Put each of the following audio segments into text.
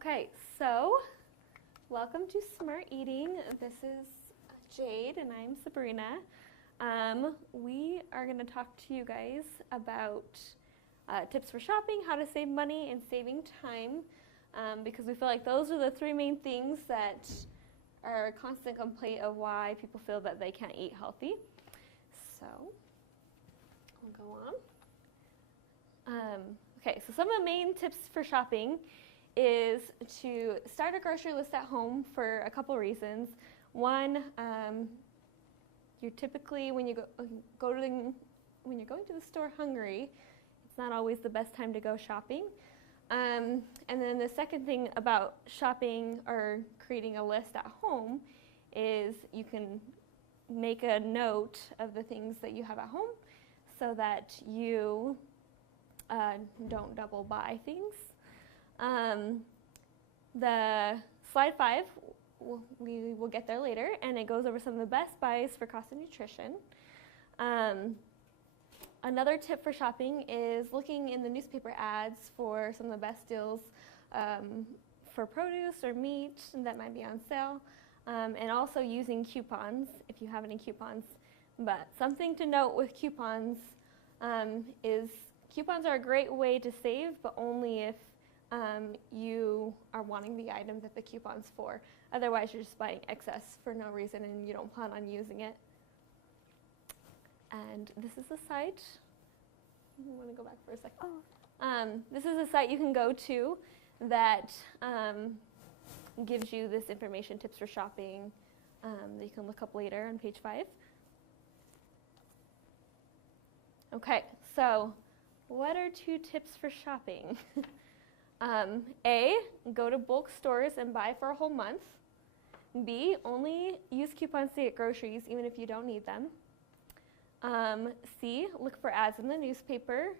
Okay, so welcome to Smart Eating. This is Jade and I'm Sabrina. We are going to talk to you guys about tips for shopping, how to save money, and saving time, because we feel like those are the three main things that are a constant complaint of why people feel that they can't eat healthy. So we'll go on. Okay, so some of the main tips for shopping is to start a grocery list at home for a couple reasons. One, you're typically, when you're going to the store hungry, it's not always the best time to go shopping. And then the second thing about shopping or creating a list at home is you can make a note of the things that you have at home so that you don't double buy things. The slide 5, we will get there later, and it goes over some of the best buys for cost and nutrition. Another tip for shopping is looking in the newspaper ads for some of the best deals for produce or meat that might be on sale, and also using coupons if you have any coupons. But something to note with coupons is coupons are a great way to save, but only if you are wanting the item that the coupon's for. Otherwise, you're just buying excess for no reason and you don't plan on using it. And this is a site. I want to go back for a second. This is a site you can go to that gives you this information, tips for shopping, that you can look up later on page 5. Okay, so what are 2 tips for shopping? A, go to bulk stores and buy for a whole month. B, only use coupons to get groceries even if you don't need them. C, look for ads in the newspaper.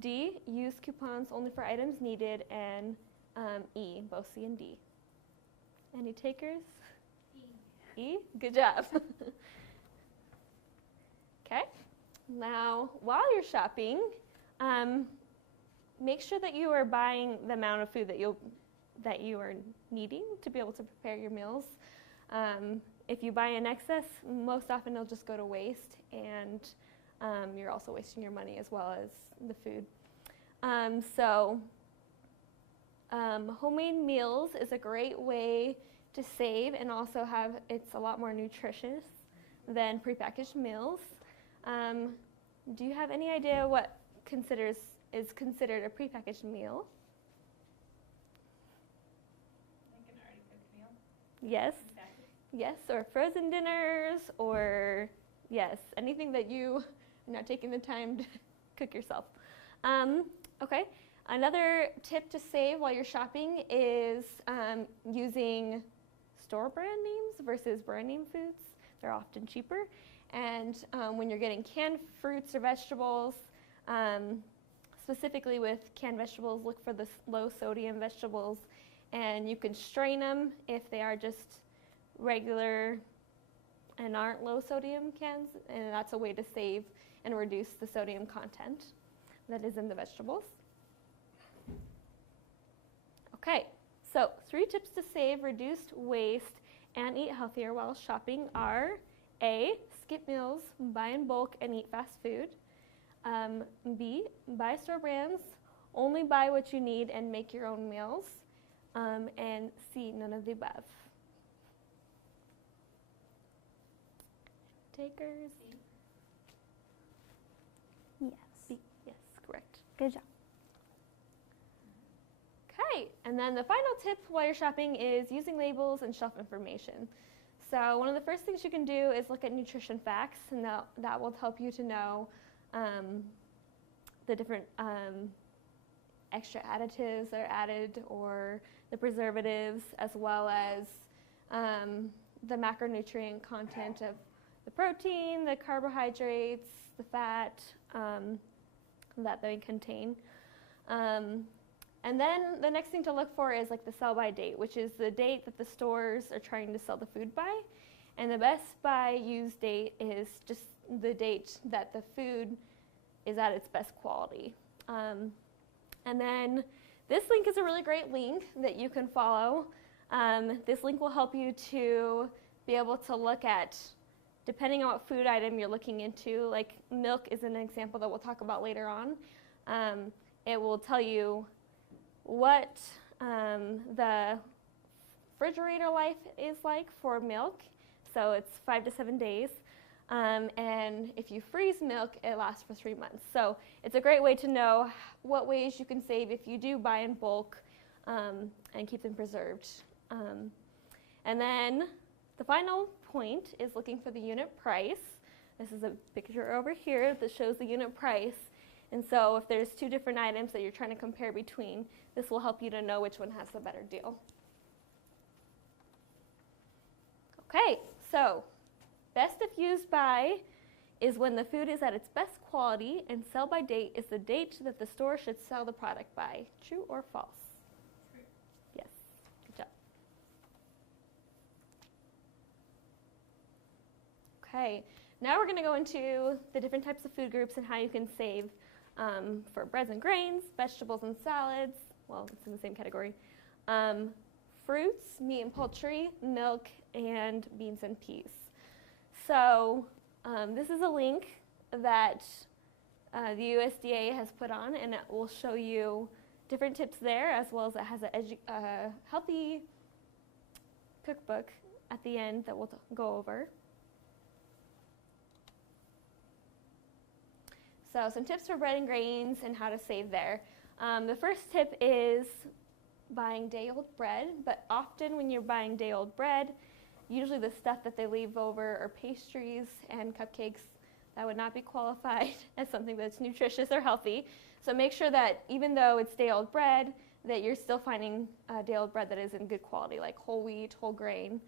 D, use coupons only for items needed. And E, both C and D. Any takers? E. E? Good job. Okay. Now, while you're shopping, make sure that you are buying the amount of food that you are needing to be able to prepare your meals. If you buy in excess, most often it'll just go to waste, and you're also wasting your money as well as the food. Homemade meals is a great way to save and also it's a lot more nutritious than prepackaged meals. Do you have any idea what is considered a prepackaged meal? Like an already cooked meal? Yes. Yes, or frozen dinners, or yes, anything that you are not taking the time to cook yourself. Okay, another tip to save while you're shopping is using store brand names versus brand name foods. They're often cheaper. And when you're getting canned fruits or vegetables, specifically with canned vegetables, look for the low sodium vegetables, and you can strain them if they are just regular and aren't low sodium cans, and that's a way to save and reduce the sodium content that is in the vegetables. Okay, so 3 tips to save, reduce waste, and eat healthier while shopping are A, skip meals, buy in bulk, and eat fast food. B, buy store brands, only buy what you need and make your own meals. And C, none of the above. Takers? C. Yes. C. Yes, correct. Good job. Okay, and then the final tip while you're shopping is using labels and shelf information. So one of the first things you can do is look at nutrition facts, and that will help you to know the different extra additives that are added, or the preservatives, as well as the macronutrient content of the protein, the carbohydrates, the fat that they contain. And then the next thing to look for is like the sell-by date, which is the date that the stores are trying to sell the food by. And the best by use date is just the date that the food is at its best quality. And then This link is a really great link that you can follow. This link will help you to be able to look at, depending on what food item you're looking into, like milk is an example that we'll talk about later on. It will tell you what the refrigerator life is like for milk. So it's 5 to 7 days. And if you freeze milk, it lasts for 3 months. So it's a great way to know what ways you can save if you do buy in bulk and keep them preserved. And then the final point is looking for the unit price. This is a picture over here that shows the unit price. And so if there's 2 different items that you're trying to compare between, this will help you to know which one has the better deal. Okay, so best if used by is when the food is at its best quality, and sell by date is the date that the store should sell the product by. True or false? True. Yes, good job. Okay, now we're going to go into the different types of food groups and how you can save for breads and grains, vegetables and salads, well, it's in the same category, fruits, meat and poultry, milk, and beans and peas. So this is a link that the USDA has put on, and it will show you different tips there, as well as it has a healthy cookbook at the end that we'll go over. So some tips for bread and grains and how to save there. The first tip is buying day-old bread, but often when you're buying day-old bread, usually the stuff that they leave over are pastries and cupcakes that would not be qualified as something that's nutritious or healthy. So make sure that even though it's day-old bread, that you're still finding day-old bread that is in good quality, like whole wheat, whole grain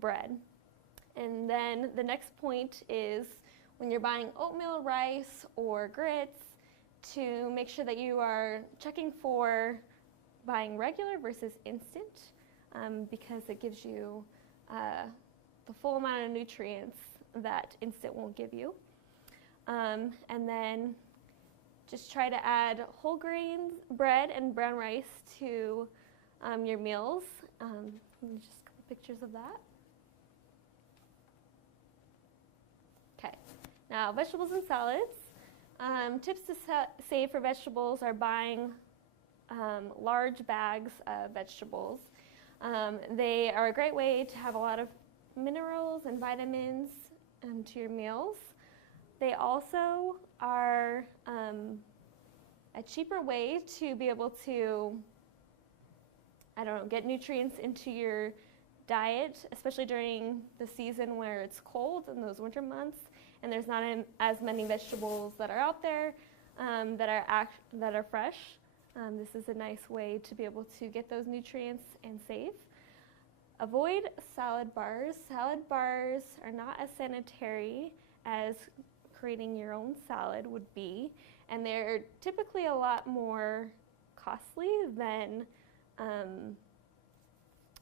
bread. And then the next point is when you're buying oatmeal, rice, or grits, to make sure that you are checking for buying regular versus instant, because it gives you the full amount of nutrients that instant won't give you. And then just try to add whole grains, bread, and brown rice to your meals. Just a couple pictures of that. Okay, now vegetables and salads. Tips to save for vegetables are buying large bags of vegetables. They are a great way to have a lot of minerals and vitamins to your meals. They also are a cheaper way to be able to, get nutrients into your diet, especially during the season where it's cold in those winter months, and there's not as many vegetables that are out there that are fresh. This is a nice way to be able to get those nutrients and save. Avoid salad bars. Salad bars are not as sanitary as creating your own salad would be, and they're typically a lot more costly than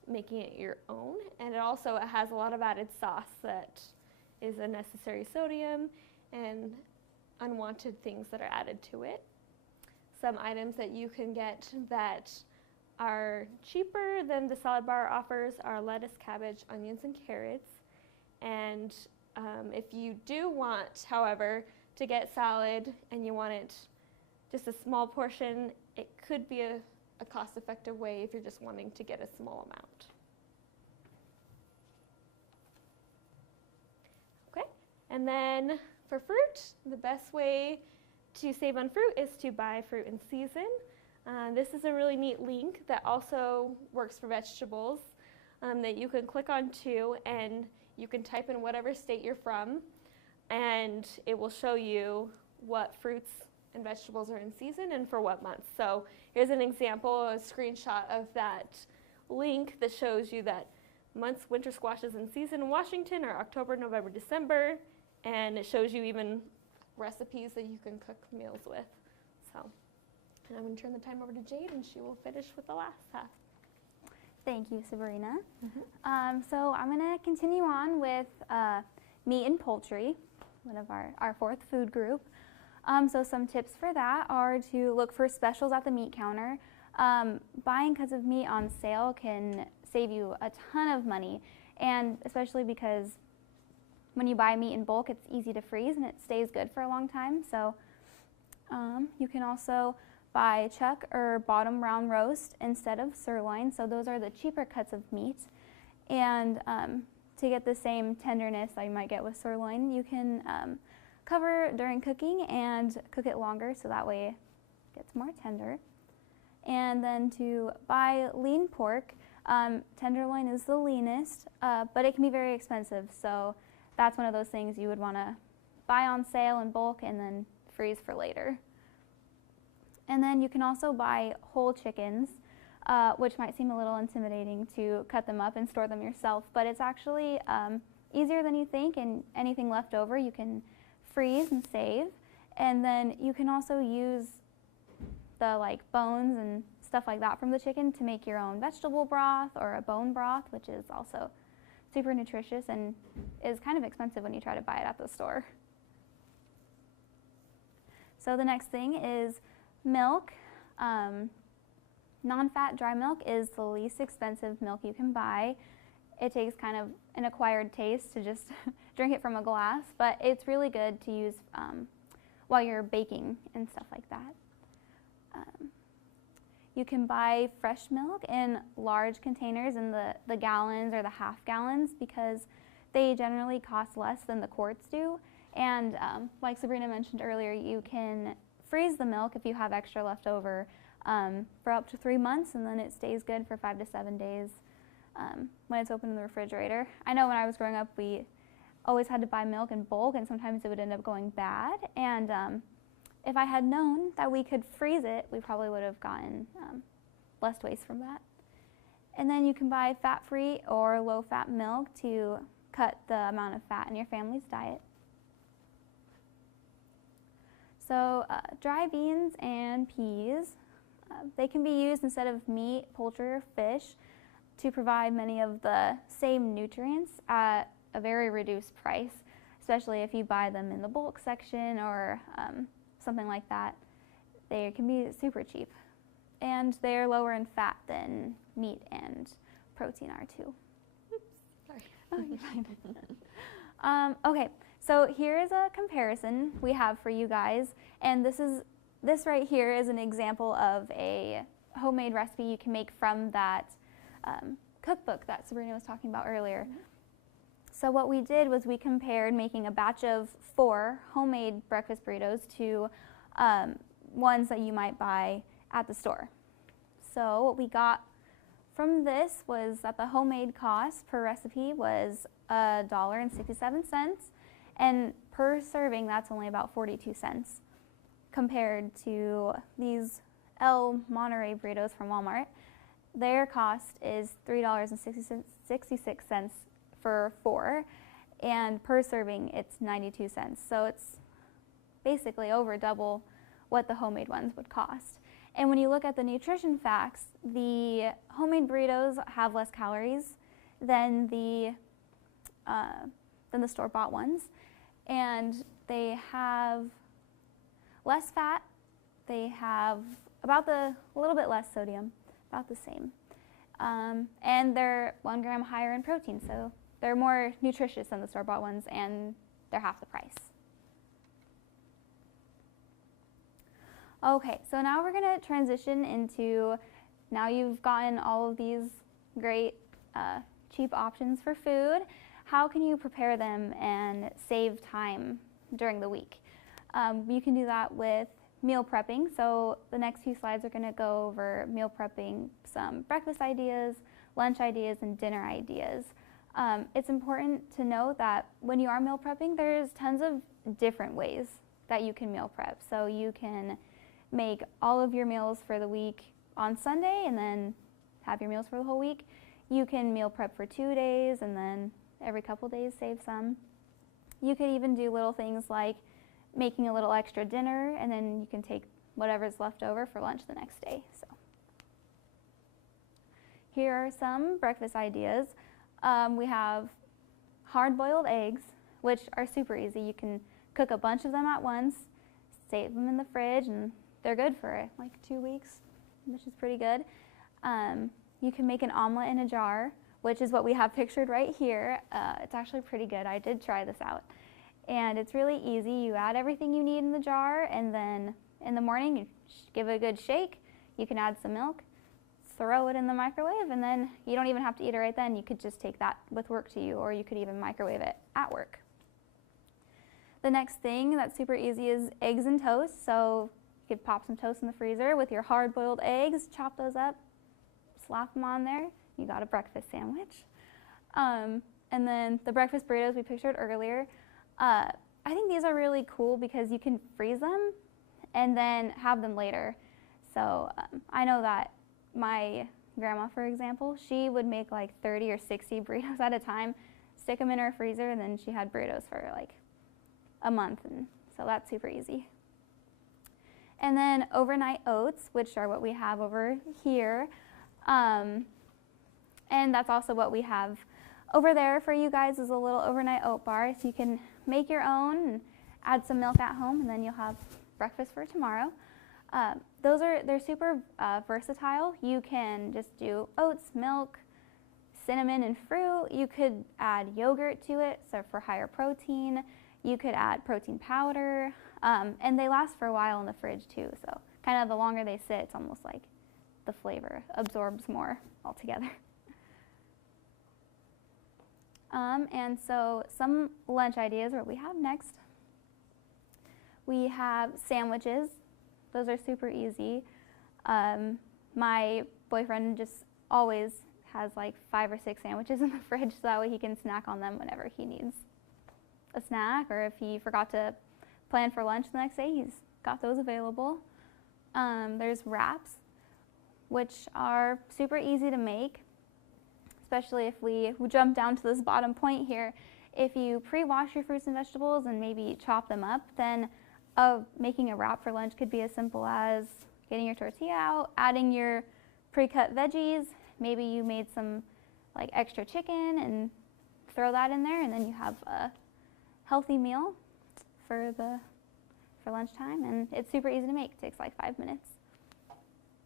making it your own. And it also has a lot of added sauce that is unnecessary sodium and unwanted things that are added to it. Some items that you can get that are cheaper than the salad bar offers are lettuce, cabbage, onions, and carrots. And if you do want, however, to get salad and you want it just a small portion, it could be a cost-effective way if you're just wanting to get a small amount. Okay, and then for fruit, the best way to save on fruit is to buy fruit in season. This is a really neat link that also works for vegetables that you can click on to, and you can type in whatever state you're from, and it will show you what fruits and vegetables are in season and for what months. So here's an example, a screenshot of that link that shows you that months winter squash is in season in Washington are October, November, December, and it shows you even recipes that you can cook meals with. So, and I'm going to turn the time over to Jade, and she will finish with the last half. Thank you, Sabrina. So I'm going to continue on with meat and poultry, one of our fourth food group. So some tips for that are to look for specials at the meat counter. Buying cuts of meat on sale can save you a ton of money, and especially because when you buy meat in bulk, it's easy to freeze and it stays good for a long time. So you can also buy chuck or bottom round roast instead of sirloin. So those are the cheaper cuts of meat. And to get the same tenderness that you might get with sirloin, you can cover during cooking and cook it longer so that way it gets more tender. And then to buy lean pork, tenderloin is the leanest, but it can be very expensive. So that's one of those things you would want to buy on sale in bulk and then freeze for later. And then you can also buy whole chickens, which might seem a little intimidating to cut them up and store them yourself, but it's actually easier than you think, and anything left over you can freeze and save. And then you can also use the bones and stuff like that from the chicken to make your own vegetable broth or a bone broth, which is also super nutritious and is kind of expensive when you try to buy it at the store. So the next thing is milk. Non-fat dry milk is the least expensive milk you can buy. It takes kind of an acquired taste to just drink it from a glass, but it's really good to use while you're baking and stuff like that. You can buy fresh milk in large containers in the gallons or the half gallons because they generally cost less than the quarts do. And like Sabrina mentioned earlier, you can freeze the milk if you have extra left over for up to 3 months, and then it stays good for 5 to 7 days when it's open in the refrigerator. I know when I was growing up, we always had to buy milk in bulk, and sometimes it would end up going bad. And if I had known that we could freeze it, we probably would have gotten less waste from that. And then you can buy fat-free or low-fat milk to cut the amount of fat in your family's diet. So dry beans and peas, they can be used instead of meat, poultry, or fish to provide many of the same nutrients at a very reduced price, especially if you buy them in the bulk section or something like that. They can be super cheap, and they're lower in fat than meat and protein are too. Oops, sorry. Oh, you're fine. Okay, so here is a comparison we have for you guys, and this right here is an example of a homemade recipe you can make from that cookbook that Sabrina was talking about earlier. Mm-hmm. So what we did was we compared making a batch of 4 homemade breakfast burritos to ones that you might buy at the store. So what we got from this was that the homemade cost per recipe was $1.67, and per serving that's only about 42 cents compared to these El Monterey burritos from Walmart. Their cost is $3.66 for 4, and per serving it's 92 cents. So it's basically over double what the homemade ones would cost. And when you look at the nutrition facts, the homemade burritos have less calories than the store-bought ones, and they have less fat. They have a little bit less sodium, about the same, and they're 1 gram higher in protein, so they're more nutritious than the store-bought ones, and they're half the price. Okay, so now we're going to transition into, now you've gotten all of these great cheap options for food, how can you prepare them and save time during the week? You can do that with meal prepping. So the next few slides are going to go over meal prepping, some breakfast ideas, lunch ideas, and dinner ideas. It's important to note that when you are meal prepping, there's tons of different ways that you can meal prep. So you can make all of your meals for the week on Sunday and then have your meals for the whole week. You can meal prep for 2 days and then every couple days save some. You could even do little things like making a little extra dinner, and then you can take whatever's left over for lunch the next day. So here are some breakfast ideas. We have hard-boiled eggs, which are super easy. You can cook a bunch of them at once, save them in the fridge, and they're good for like 2 weeks, which is pretty good. You can make an omelet in a jar, which is what we have pictured right here. It's actually pretty good. I did try this out. And it's really easy. You add everything you need in the jar, and then in the morning you give it a good shake. You can add some milk, throw it in the microwave, and then you don't even have to eat it right then. You could just take that with work to you, or you could even microwave it at work. The next thing that's super easy is eggs and toast. So you could pop some toast in the freezer with your hard-boiled eggs, chop those up, slap them on there. You got a breakfast sandwich. And then the breakfast burritos we pictured earlier. I think these are really cool because you can freeze them and then have them later. So I know that my grandma, for example, she would make like 30 or 60 burritos at a time, stick them in her freezer, and then she had burritos for like a month, and so that's super easy. And then overnight oats, which are what we have over here, and that's also what we have over there for you guys, is a little overnight oat bar. So you can make your own and add some milk at home, and then you'll have breakfast for tomorrow. They're super versatile. You can just do oats, milk, cinnamon, and fruit. You could add yogurt to it, so for higher protein. You could add protein powder, and they last for a while in the fridge too. So kind of the longer they sit, it's almost like the flavor absorbs more altogether. And so some lunch ideas, what we have next. We have sandwiches. Those are super easy. My boyfriend just always has like 5 or 6 sandwiches in the fridge, so that way he can snack on them whenever he needs a snack, or if he forgot to plan for lunch the next day, he's got those available. There's wraps, which are super easy to make, especially if we jump down to this bottom point here. If you pre-wash your fruits and vegetables and maybe chop them up, then making a wrap for lunch could be as simple as getting your tortilla out, adding your pre-cut veggies. Maybe you made some like extra chicken and throw that in there, and then you have a healthy meal for lunchtime, and it's super easy to make. It takes like 5 minutes.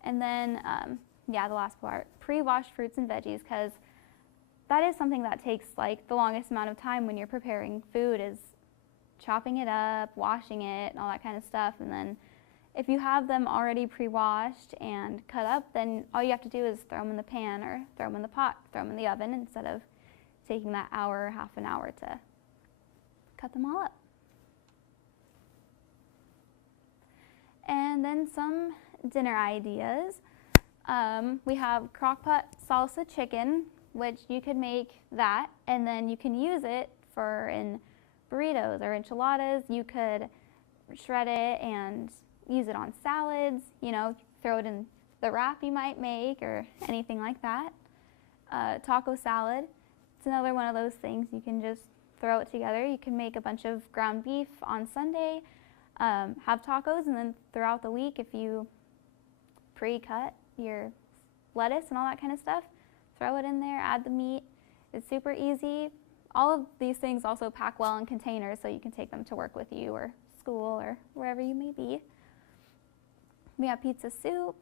And then, the last part, pre-washed fruits and veggies, because that is something that takes like the longest amount of time when you're preparing food, is chopping it up, washing it, and all that kind of stuff. And then if you have them already pre-washed and cut up, then all you have to do is throw them in the pan or throw them in the pot, throw them in the oven, instead of taking that hour or half an hour to cut them all up. And then some dinner ideas. We have crock-pot salsa chicken, which you could make that, and then you can use it in burritos or enchiladas. You could shred it and use it on salads, throw it in the wrap you might make or anything like that. Taco salad, it's another one of those things. You can just throw it together. You can make a bunch of ground beef on Sunday, have tacos, and then throughout the week, if you pre-cut your lettuce and all that kind of stuff, throw it in there, add the meat. It's super easy. All of these things also pack well in containers, so you can take them to work with you or school or wherever you may be. We have pizza soup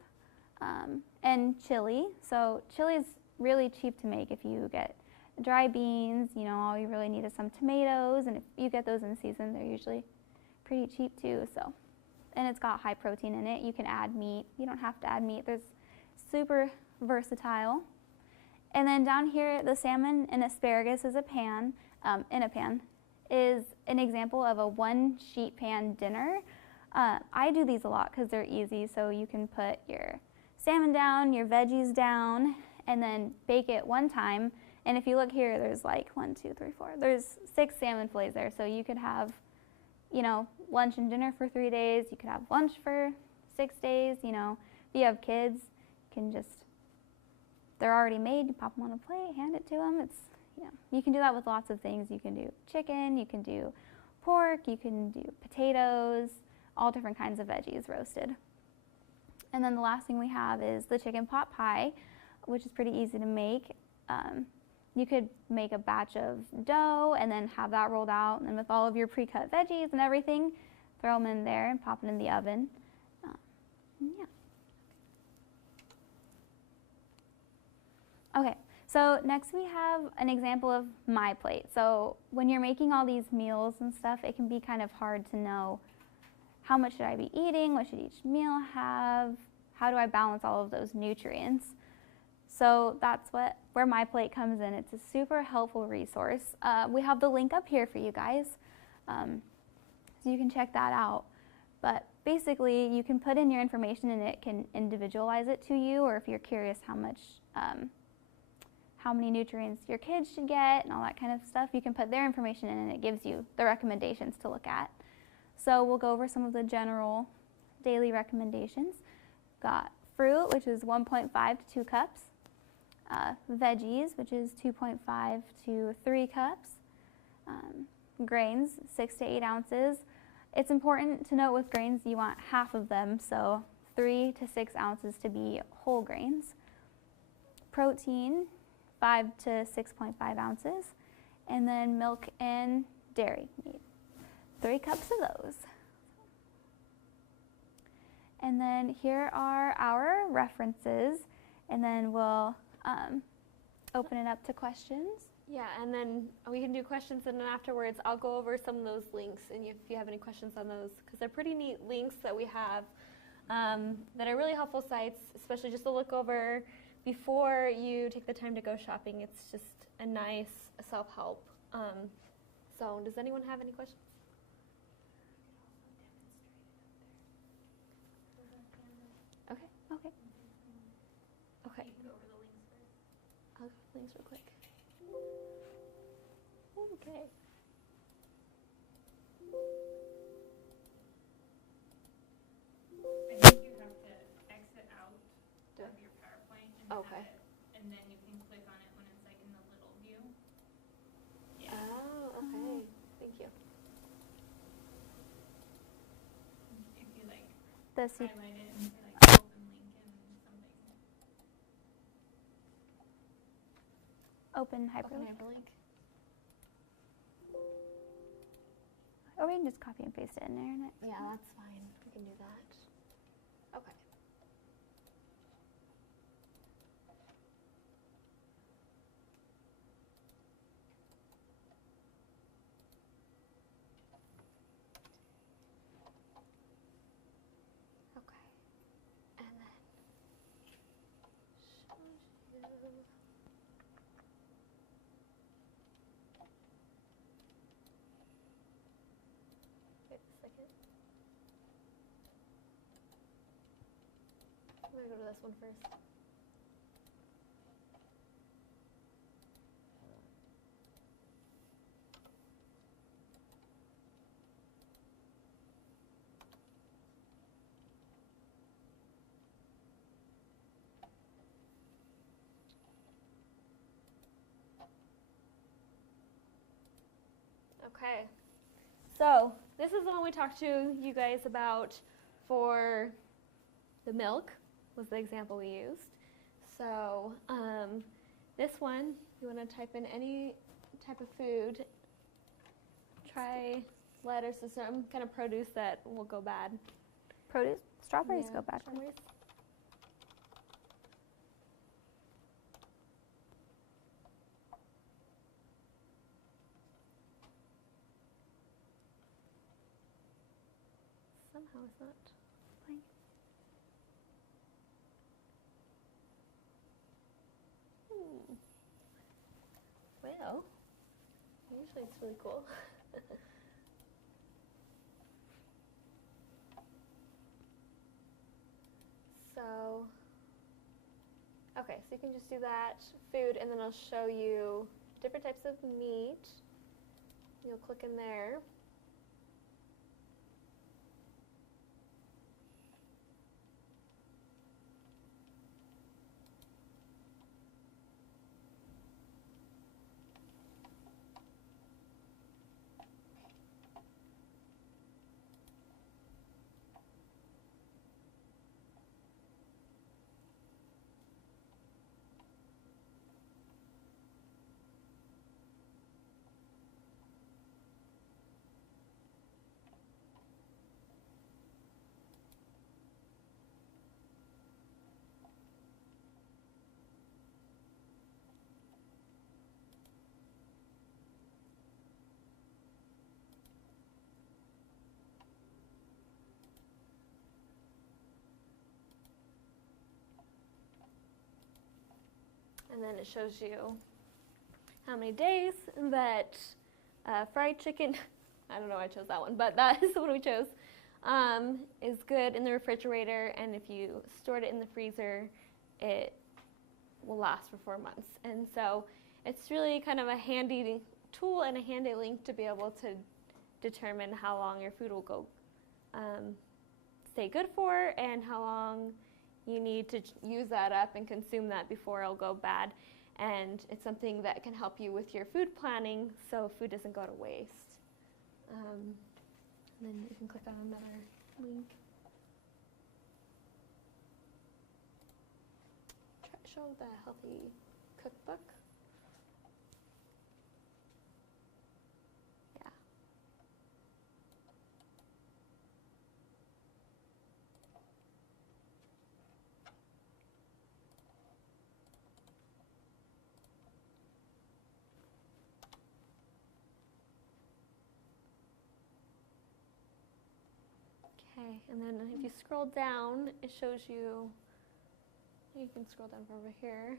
and chili. So chili is really cheap to make if you get dry beans. All you really need is some tomatoes, and if you get those in season, they're usually pretty cheap too. So, and it's got high protein in it. You can add meat. You don't have to add meat. There's super versatile. And then down here, the salmon and asparagus in a pan is an example of a 1-sheet pan dinner. I do these a lot because they're easy. So you can put your salmon down, your veggies down, and then bake it one time. And if you look here, there's like 1, 2, 3, 4. There's 6 salmon fillets there. So you could have, lunch and dinner for 3 days. You could have lunch for 6 days. If you have kids, you can they're already made. You pop them on a plate, hand it to them. You can do that with lots of things. You can do chicken, you can do pork, you can do potatoes, all different kinds of veggies roasted. And then the last thing we have is the chicken pot pie, which is pretty easy to make. You could make a batch of dough and then have that rolled out, and then with all of your pre-cut veggies and everything, throw them in there and pop it in the oven. Yeah. Okay, so next we have an example of MyPlate. So when you're making all these meals and stuff, it can be kind of hard to know how much should I be eating, what should each meal have, how do I balance all of those nutrients. So that's where MyPlate comes in. It's a super helpful resource. We have the link up here for you guys, so you can check that out. But basically, you can put in your information and it can individualize it to you, or if you're curious how many nutrients your kids should get and all that kind of stuff, you can put their information in and it gives you the recommendations to look at. So we'll go over some of the general daily recommendations. Got fruit, which is 1.5 to 2 cups. Veggies, which is 2.5 to 3 cups. Grains, 6 to 8 ounces. It's important to note with grains you want half of them, so 3 to 6 ounces to be whole grains. Protein, 5 to 6.5 ounces. And then milk and dairy meat, 3 cups of those. And then here are our references, and then we'll open it up to questions. Yeah, and then we can do questions, and then afterwards I'll go over some of those links, and if you have any questions on those, because they're pretty neat links that we have that are really helpful sites, especially just to look over before you take the time to go shopping. It's just a nice self-help. So does anyone have any questions? Okay. Okay. Okay. You can go over the links first. I'll go over the links real quick. Okay. I think you have to exit out of your PowerPoint and Okay. have it, and then you can click on it when it's like in the little view. Yeah. Oh, okay. Thank you. If you like This you highlight it and say like open link and something. open hyperlink. hyperlink. Or we can just copy and paste it in there. And Yeah, that's fine. We can do that. Okay. Okay. And then shows you. Wait a second. I'm gonna go to this one first. Okay. So this is the one we talked to you guys about for the milk, was the example we used. So this one, you want to type in any type of food. Try lettuce or some kind of produce that will go bad. produce. Strawberries Yeah, go bad. strawberries. Somehow it's not playing. Well, usually it's really cool. So, okay, so you can just do that, food, and then I'll show you different types of meat. You'll click in there. And then it shows you how many days that fried chicken, I don't know why I chose that one, but that is the one we chose, is good in the refrigerator, and if you stored it in the freezer, it will last for 4 months. And so it's really kind of a handy tool and a handy link to be able to determine how long your food will go stay good for, and how long you need to use that up and consume that before it'll go bad. And it's something that can help you with your food planning so food doesn't go to waste. And then you can click on another link. Show the healthy cookbook. Yeah. Okay, and then if you scroll down, it shows you, you can scroll down from over here,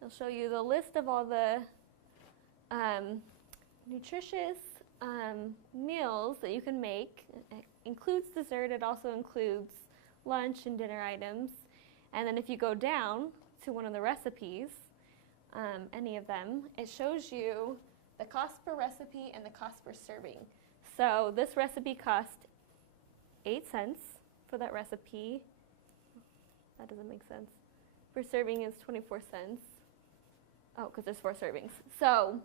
it'll show you the list of all the nutritious meals that you can make. It includes dessert, it also includes lunch and dinner items. And then if you go down to one of the recipes, any of them, it shows you the cost per recipe and the cost per serving. So this recipe cost 8 cents for that recipe. That doesn't make sense. Per serving is 24 cents. Oh, because there's 4 servings. So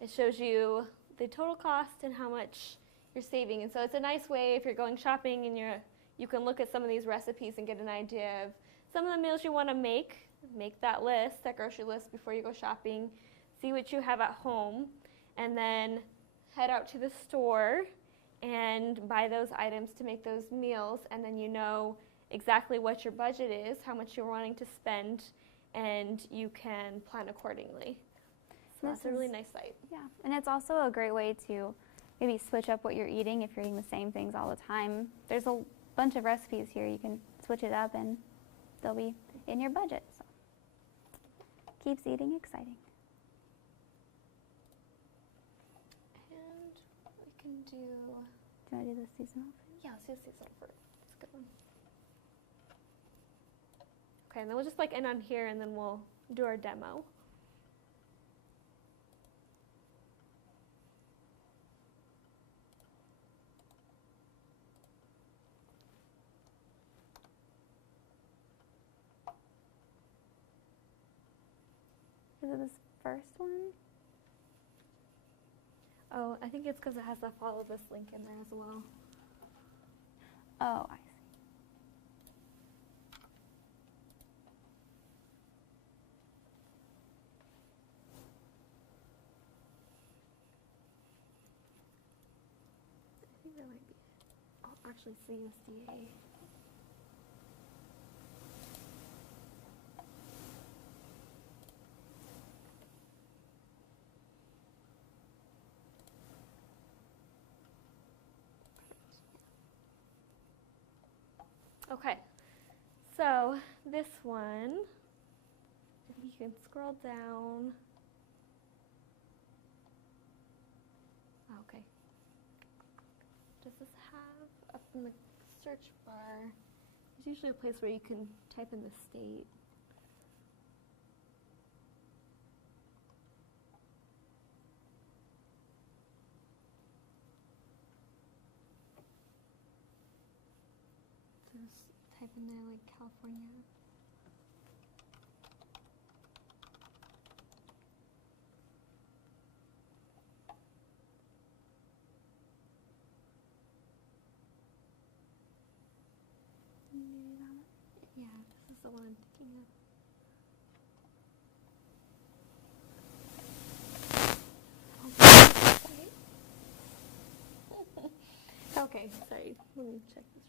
it shows you the total cost and how much you're saving. And so it's a nice way if you're going shopping and you can look at some of these recipes and get an idea of some of the meals you want to make. Make that list, that grocery list, before you go shopping. See what you have at home, and then head out to the store and buy those items to make those meals, and then you know exactly what your budget is, how much you're wanting to spend, and you can plan accordingly. So that's a really nice site. Yeah, and it's also a great way to maybe switch up what you're eating if you're eating the same things all the time. There's a bunch of recipes here. You can switch it up and they'll be in your budget. So keeps eating exciting. And we can do... Do you want to do the seasonal food? Yeah, let's do seasonal fruit. That's a good one. Okay, and then we'll just like end on here, and then we'll do our demo. Is it this first one? Oh, I think it's because it has the follow this link in there as well. Oh, I see. I think there might be. Oh, actually, it's the USDA. Okay, so this one, if you can scroll down. Okay. Does this have, up in the search bar, there's usually a place where you can type in the state. Type in there like California. Yeah, this is the one I'm thinking of. Okay, sorry. Let me check this.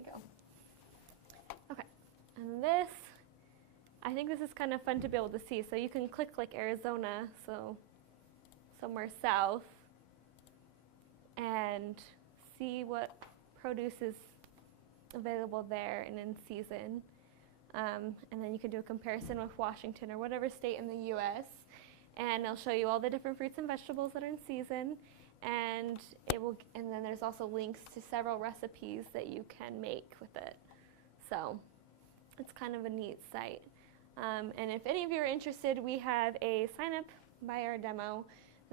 you go. Okay, and this, I think this is kind of fun to be able to see. So you can click like Arizona, so somewhere south, and see what produce is available there and in season. And then you can do a comparison with Washington or whatever state in the U.S. And it'll show you all the different fruits and vegetables that are in season. And then there's also links to several recipes that you can make with it. So it's kind of a neat site. And if any of you are interested, we have a sign up by our demo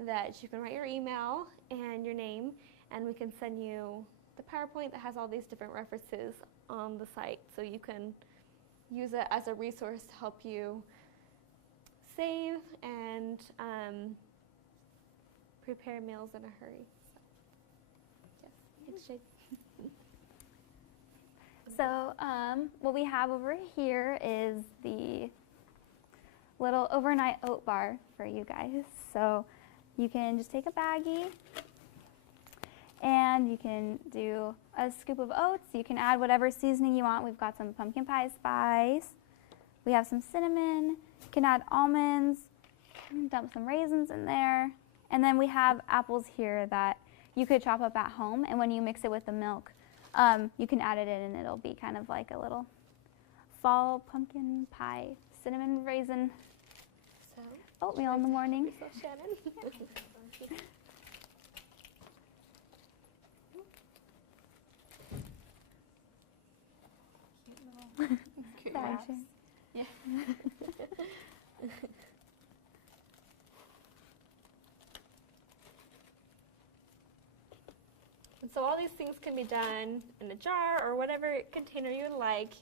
that you can write your email and your name, and we can send you the PowerPoint that has all these different references on the site, so you can use it as a resource to help you save and prepare meals in a hurry. So, yes, it's Jade. So what we have over here is the little overnight oat bar for you guys. So you can just take a baggie and you can do a scoop of oats. You can add whatever seasoning you want. We've got some pumpkin pie spice. We have some cinnamon. You can add almonds, dump some raisins in there. And then we have apples here that you could chop up at home, and when you mix it with the milk, you can add it in and it'll be kind of like a little fall pumpkin pie, cinnamon raisin oatmeal in the morning. So Shannon. Cute Sorry, wraps. Sharon. Yeah. And so all these things can be done in a jar or whatever container you would like.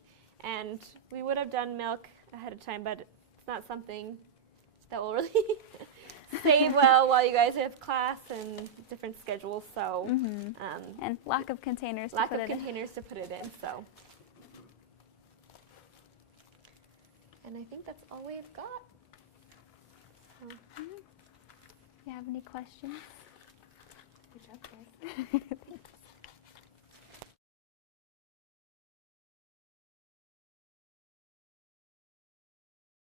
And we would have done milk ahead of time, but it's not something that will really stay well while you guys have class and different schedules. So And lack of containers to lack put of it in. containers to put it in. So, and I think that's all we've got. So, Do you have any questions? good job, guys.